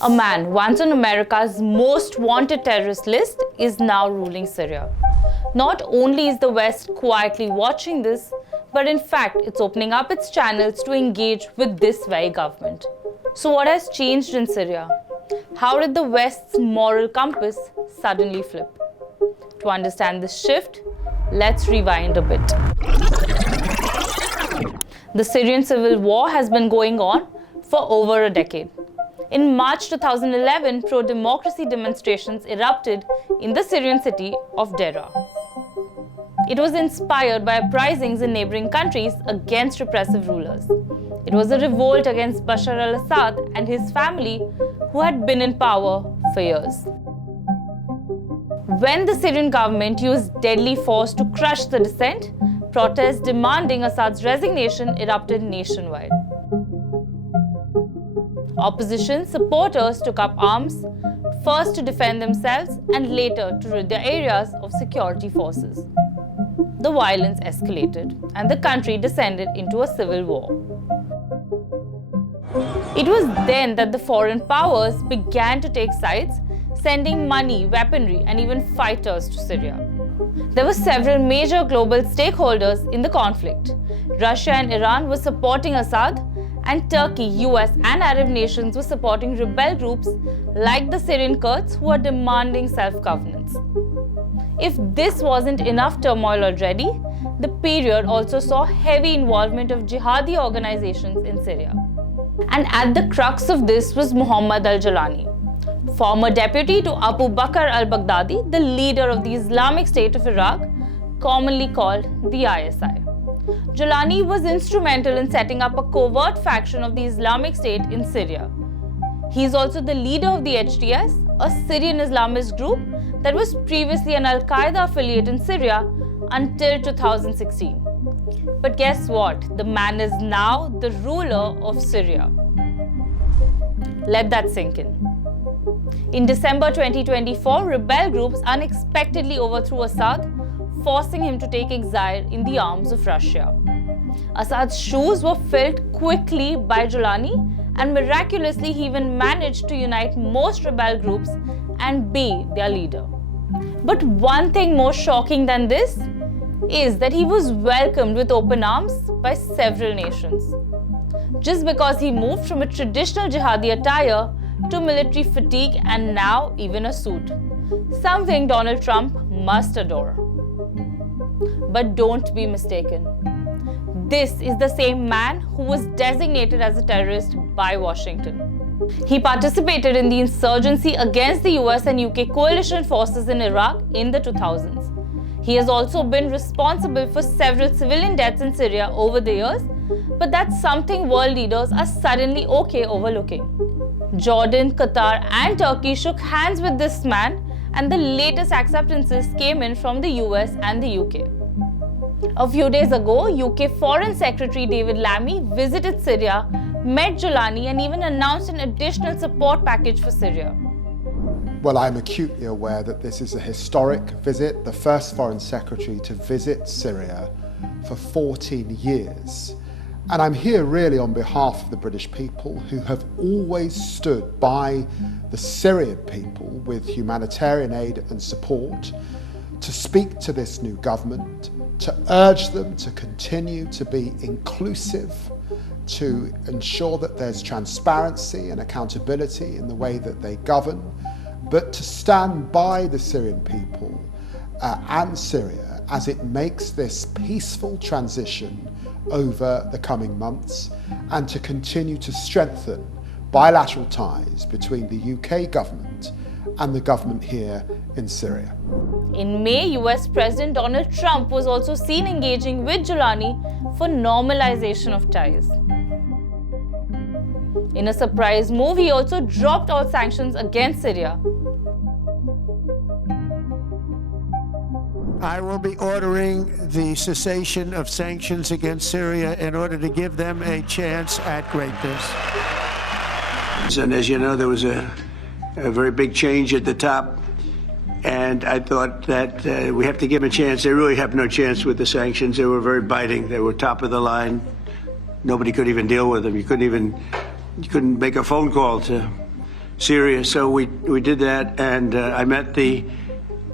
A man once on America's most wanted terrorist list is now ruling Syria. Not only is the West quietly watching this, but in fact it's opening up its channels to engage with this very government. So what has changed in Syria? How did the West's moral compass suddenly flip? To understand this shift, let's rewind a bit. The Syrian civil war has been going on for over a decade. In March 2011, pro-democracy demonstrations erupted in the Syrian city of Deraa. It was inspired by uprisings in neighboring countries against repressive rulers. It was a revolt against Bashar al-Assad and his family, who had been in power for years. When the Syrian government used deadly force to crush the dissent, protests demanding Assad's resignation erupted nationwide. Opposition supporters took up arms, first to defend themselves and later to rid their areas of security forces. The violence escalated and the country descended into a civil war. It was then that the foreign powers began to take sides, sending money, weaponry, and even fighters to Syria. There were several major global stakeholders in the conflict. Russia and Iran were supporting Assad, and Turkey, US, and Arab nations were supporting rebel groups like the Syrian Kurds who are demanding self-governance. If this wasn't enough turmoil already, the period also saw heavy involvement of jihadi organizations in Syria. And at the crux of this was Ahmed al-Jolani, former deputy to Abu Bakr al-Baghdadi, the leader of the Islamic State of Iraq, commonly called the ISI. Jolani was instrumental in setting up a covert faction of the Islamic State in Syria. He is also the leader of the HTS, a Syrian Islamist group that was previously an al-Qaeda affiliate in Syria until 2016. But guess what? The man is now the ruler of Syria. Let that sink in. In December 2024, rebel groups unexpectedly overthrew Assad, forcing him to take exile in the arms of Russia. Assad's shoes were filled quickly by Jolani, and miraculously he even managed to unite most rebel groups and be their leader. But one thing more shocking than this is that he was welcomed with open arms by several nations. Just because he moved from a traditional jihadi attire to military fatigue and now even a suit. Something Donald Trump must adore. But don't be mistaken. This is the same man who was designated as a terrorist by Washington. He participated in the insurgency against the US and UK coalition forces in Iraq in the 2000s. He has also been responsible for several civilian deaths in Syria over the years, but that's something world leaders are suddenly okay overlooking. Jordan, Qatar, and Turkey shook hands with this man, and the latest acceptances came in from the US and the UK. A few days ago, UK Foreign Secretary David Lammy visited Syria, met Jolani, and even announced an additional support package for Syria. Well, I'm acutely aware that this is a historic visit, the first Foreign Secretary to visit Syria for 14 years. And I'm here really on behalf of the British people who have always stood by the Syrian people with humanitarian aid and support, to speak to this new government, to urge them to continue to be inclusive, to ensure that there's transparency and accountability in the way that they govern, but to stand by the Syrian people and Syria as it makes this peaceful transition over the coming months, and to continue to strengthen bilateral ties between the UK government and the government here in Syria. In May, US President Donald Trump was also seen engaging with Jolani for normalization of ties. In a surprise move, he also dropped all sanctions against Syria. I will be ordering the cessation of sanctions against Syria in order to give them a chance at greatness. And as you know, there was a very big change at the top, and I thought that we have to give them a chance. They really have no chance with the sanctions. They were very biting. They were top of the line. nobody could even deal with him. You couldn't make a phone call to Syria. So we did that, and I met the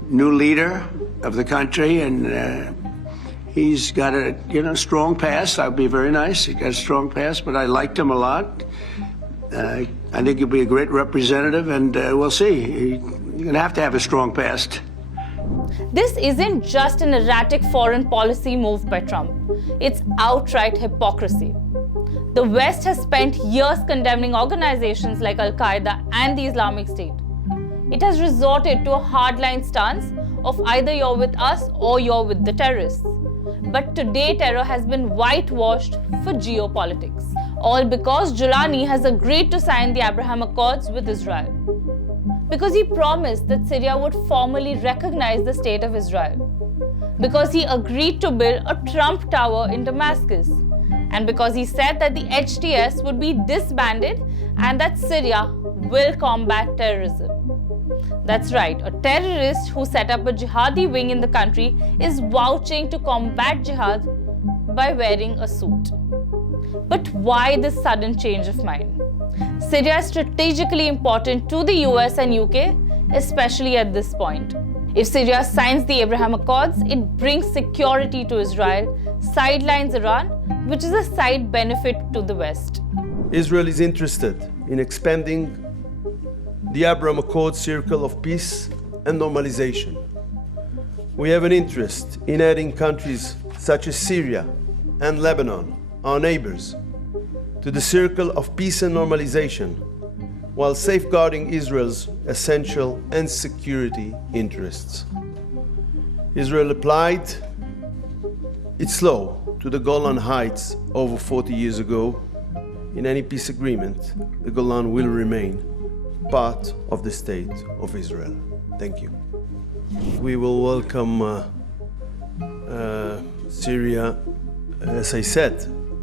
new leader of the country, and he's got a strong past. That would be very nice. He's got a strong past, but I liked him a lot. I think he'll be a great representative, and we'll see. You're going to have a strong past. This isn't just an erratic foreign policy move by Trump. It's outright hypocrisy. The West has spent years condemning organizations like Al-Qaeda and the Islamic State. It has resorted to a hardline stance of either you're with us or you're with the terrorists. But today, terror has been whitewashed for geopolitics. All because al-Jolani has agreed to sign the Abraham Accords with Israel. Because he promised that Syria would formally recognize the state of Israel. Because he agreed to build a Trump Tower in Damascus. And because he said that the HTS would be disbanded and that Syria will combat terrorism. That's right, a terrorist who set up a jihadi wing in the country is vouching to combat jihad by wearing a suit. But why this sudden change of mind? Syria is strategically important to the US and UK, especially at this point. If Syria signs the Abraham Accords, it brings security to Israel, sidelines Iran, which is a side benefit to the West. Israel is interested in expanding the Abraham Accords circle of peace and normalization. We have an interest in adding countries such as Syria and Lebanon, our neighbors, to the circle of peace and normalization, while safeguarding Israel's essential and security interests. Israel applied its law to the Golan Heights over 40 years ago. In any peace agreement, the Golan will remain part of the state of Israel. Thank you. We will welcome Syria, as I said,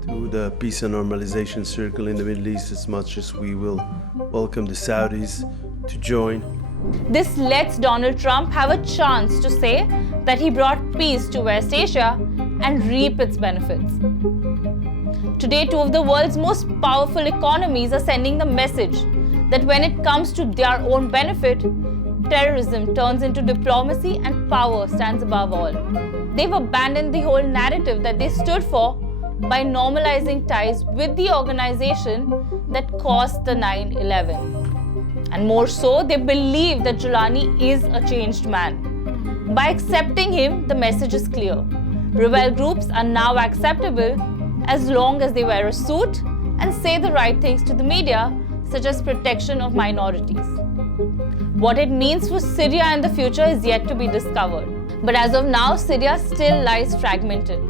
to the peace and normalization circle in the Middle East as much as we will welcome the Saudis to join. This lets Donald Trump have a chance to say that he brought peace to West Asia and reap its benefits. Today, two of the world's most powerful economies are sending the message that when it comes to their own benefit, terrorism turns into diplomacy and power stands above all. They've abandoned the whole narrative that they stood for by normalizing ties with the organization that caused the 9/11. And more so, they believe that al-Jolani is a changed man. By accepting him, the message is clear. Rebel groups are now acceptable as long as they wear a suit and say the right things to the media, such as protection of minorities. What it means for Syria in the future is yet to be discovered. But as of now, Syria still lies fragmented.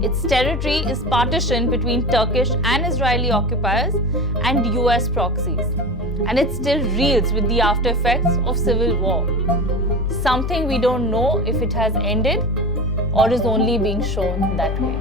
Its territory is partitioned between Turkish and Israeli occupiers and US proxies. And it still reels with the after effects of civil war. Something we don't know if it has ended or is only being shown that way.